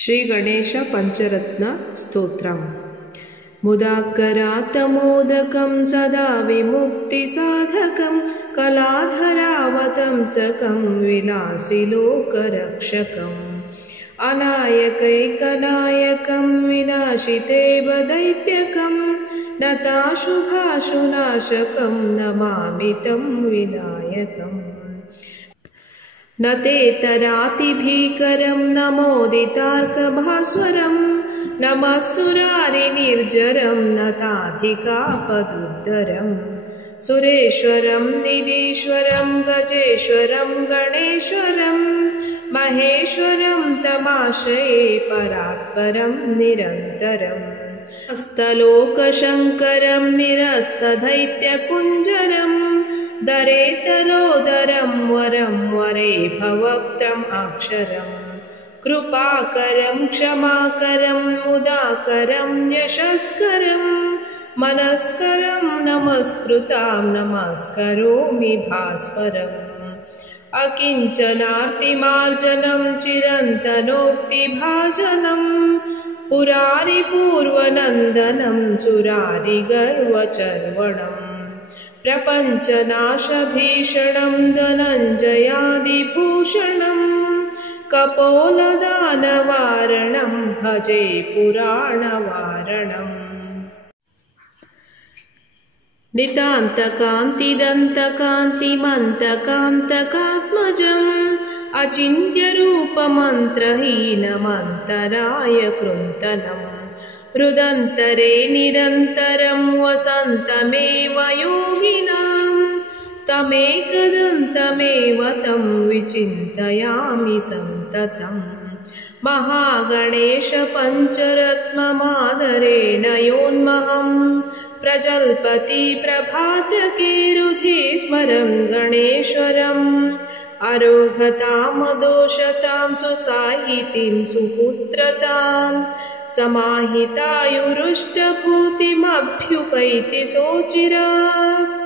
श्रीगणेश पञ्चरत्न स्तोत्रम्। मुदाकरातमोदकं सदा विमुक्तिसाधकं कलाधरावतंसकं विलासिलोकरक्षकम् अनायकैकनायकं विनाशितेव दैत्यकं नताशुभाशुनाशकं नमामि तं विनायकम्। न तेतरातिभीकरं नमोदितार्कभास्वरं नमः सुरारिनिर्जरं नताधिकापदुद्धरं सुरेश्वरं निधीश्वरं गजेश्वरं गणेश्वरं महेश्वरं तमाश्रये परात्परं निरन्तरम् हस्तलोकशङ्करं निरस्तदैत्यकुञ्जरं दरेतरोदरं वरं वरे भवक्त्रम् अक्षरम् कृपाकरं क्षमाकरं मुदाकरं यशस्करं मनस्करं नमस्कृतां नमस्करोमि भास्वरम् अकिञ्चनार्तिमार्जनं चिरन्तनोक्तिभाजनं पुरारिपूर्वनन्दनं चुरारिगर्वचर्वणम् प्रपञ्चनाशभीषणं धनञ्जयादिभूषणं कपोलदानवारणं भजे पुराणवारणम् नितान्तकान्तिदन्तकान्तिमन्तकान्तकात्मजम् अचिन्त्यरूपमन्त्रहीनमन्तराय कृन्तनम् हृदन्तरे निरन्तरं वसन्तमेव योगिनां तमेकदन्तमेव तं विचिन्तयामि सन्ततम् महागणेश पञ्चरत्नमादरेण योन्महं प्रजल्पति प्रभातके हृदि स्मरं गणेश्वरम् अरोगतामदोषतां सुसाहितीं सुपुत्रतां समाहितायुरुष्टभूतिमभ्युपैति सोचिरात्।